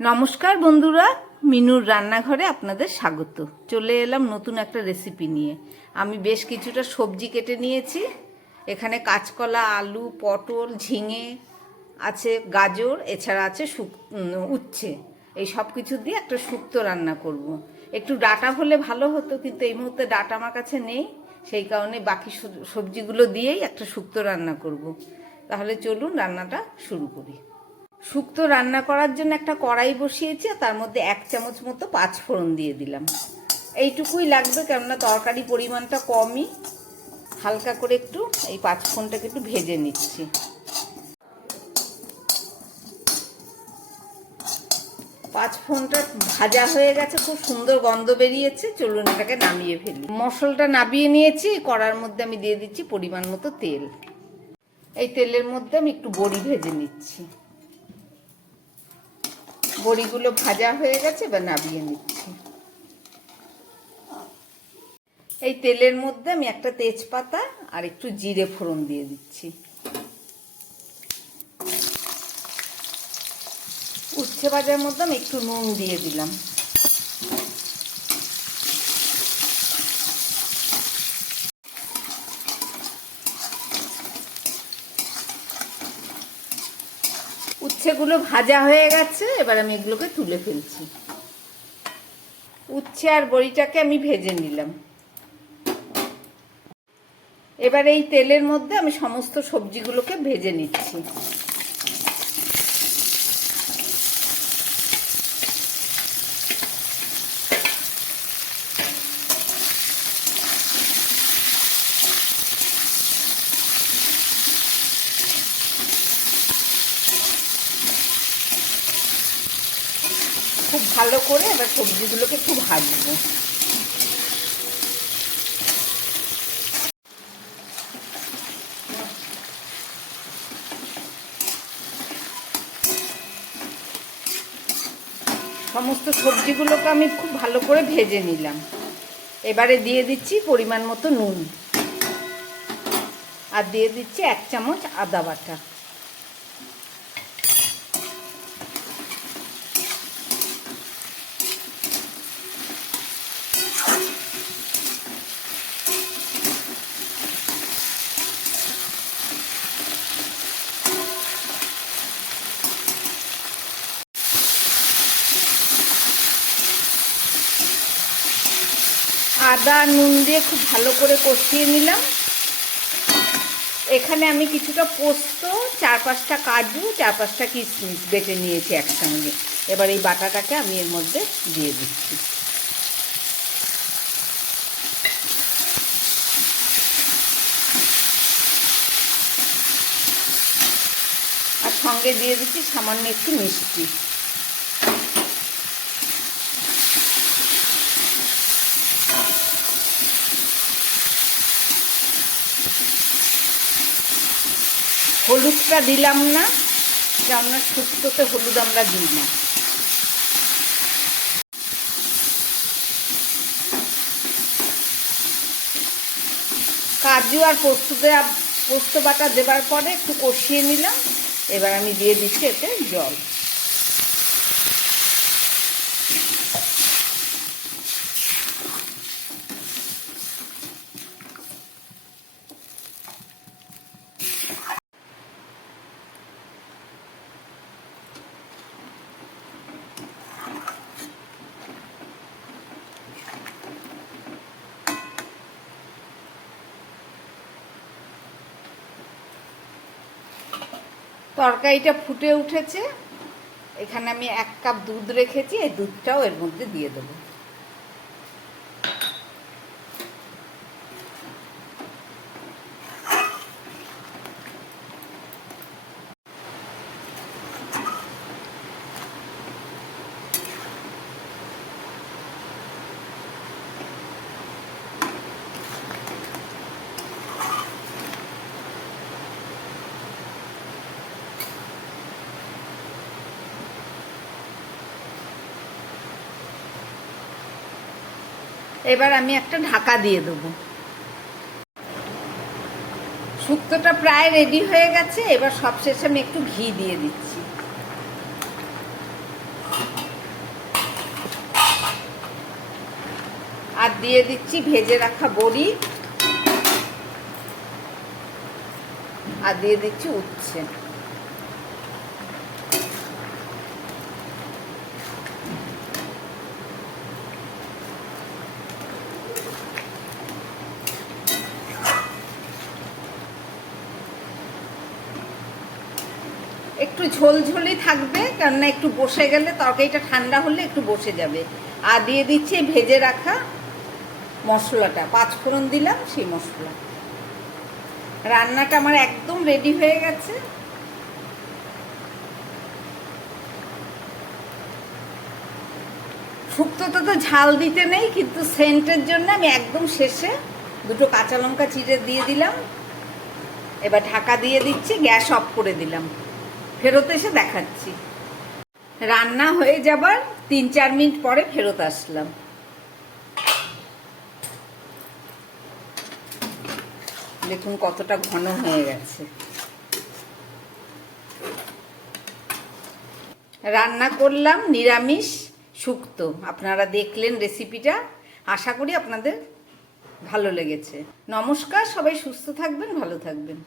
নমস্কার বন্ধুরা, মিনুর রান্নাঘরে আপনাদের স্বাগত। চলে এলাম নতুন একটা রেসিপি নিয়ে। আমি বেশ কিছুটা সবজি কেটে নিয়েছি। এখানে কাঁচকলা, আলু, পটল, ঝিঙে আছে, গাজর, এছাড়া আছে উচ্ছে। এই সব কিছু দিয়ে একটা শুক্তো রান্না করব। একটু ডাঁটা হলে ভালো হতো, কিন্তু এই মুহূর্তে ডাঁটা আমার কাছে নেই। সেই কারণে বাকি সবজিগুলো দিয়েই একটা শুক্তো রান্না করব। তাহলে চলুন রান্নাটা শুরু করি। শুক্তো রান্না করার জন্য একটা কড়াই বসিয়েছি, তার মধ্যে 1 চামচ মতো পাঁচফোড়ন দিয়ে দিলাম। এইটুকুই লাগবে, কেননা তরকারি পরিমাণটা কমই। হালকা করে একটু এই পাঁচফোড়নটাকে একটু ভেজে নিচ্ছি। পাঁচফোড়নটা ভাজা হয়ে গেছে, খুব সুন্দর গন্ধ বেরিয়েছে। চলুন এটাকে নামিয়ে ফেলি। মশলাটা নামিয়ে নিয়েছি। কড়ার মধ্যে আমি দিয়ে দিচ্ছি পরিমাণ মতো তেল। এই তেলের মধ্যে আমি একটু বড়ি ভেজে নিচ্ছি। বড়িগুলো ভাজা হয়ে গেছে, এবার নামিয়ে নিচ্ছি। এই তেলের মধ্যে আমি একটা তেজপাতা আর একটু জিরে ফোড়ন দিয়ে দিচ্ছি। উচ্ছে ভাজার মধ্যে আমি একটু নুন দিয়ে দিলাম। উচ্ছেগুলো ভাজা হয়ে গেছে, এবার আমি এগুলোকে তুলে ফেলছি। উচ্ছে আর বড়িটাকে আমি ভেজে নিলাম। এবার এই তেলের মধ্যে আমি সমস্ত সবজিগুলোকে ভেজে নিচ্ছি। খুব ভালো করে এবার সবজিগুলোকে একটু ভাজবো। সমস্ত সবজিগুলোকে আমি খুব ভালো করে ভেজে নিলাম। এবারে দিয়ে দিচ্ছি পরিমাণ মতো নুন, আর দিয়ে দিচ্ছি 1 চামচ আদা বাটা। আদা নুন দিয়ে খুব ভালো করে কষিয়ে নিলাম। এখানে আমি কিছুটা পোস্ত, 4-5টা কাজু, 4-5টা কিশমিশ বেটে নিয়েছি একসঙ্গে। এবার এই বাটাটাকে আমি এর মধ্যে দিয়ে দিচ্ছি। আর সঙ্গে দিয়ে দিচ্ছি সামান্য একটু মিষ্টি। হলুদটা দিলাম না, কেননা শুক্তোতে হলুদ আমরা দিই না। কাজু আর পোস্ত বাটা দেবার পরে একটু কষিয়ে নিলাম। এবার আমি দিয়ে দিচ্ছি এতে জল। তরকারিটা ফুটে উঠেছে। এখানে আমি 1 কাপ দুধ রেখেছি, এই দুধটাও এর মধ্যে দিয়ে দেবো। এবার আমি একটা ঢাকা দিয়ে দেবো। শুক্তোটা প্রায় রেডি হয়ে গেছে। এবার সবশেষে আমি একটু ঘি দিয়ে দিচ্ছি। আর দিয়ে দিচ্ছি ভেজে রাখা বড়ি, আর দিয়ে দিচ্ছি উচ্ছে। একটু ঝোলঝোলি থাকবে, কেননা একটু বসে গেলে তরকারিটা ঠান্ডা হলে একটু বসে যাবে। আর দিয়ে দিচ্ছি ভেজে রাখা মশলাটা, 5 ফোড়ন দিলাম সেই মশলা। রান্নাটা আমার একদম রেডি হয়ে গেছে। শুক্তোতে তো ঝাল দিতে নেই, কিন্তু সেন্টের জন্য আমি একদম শেষে 2টো কাঁচা লঙ্কা চিড়ে দিয়ে দিলাম। এবার ঢাকা দিয়ে দিচ্ছি, গ্যাস অফ করে দিলাম। ফেরত এসে দেখাচ্ছি। রান্না হয়ে যাবার 3-4 মিনিট পরে ফেরত আসলাম। দেখুন কতটা ঘন হয়ে গেছে। রান্না করলাম নিরামিষ শুক্তো। আপনারা দেখলেন রেসিপিটা, আশা করি আপনাদের ভালো লেগেছে। নমস্কার, সবাই সুস্থ থাকবেন, ভালো থাকবেন।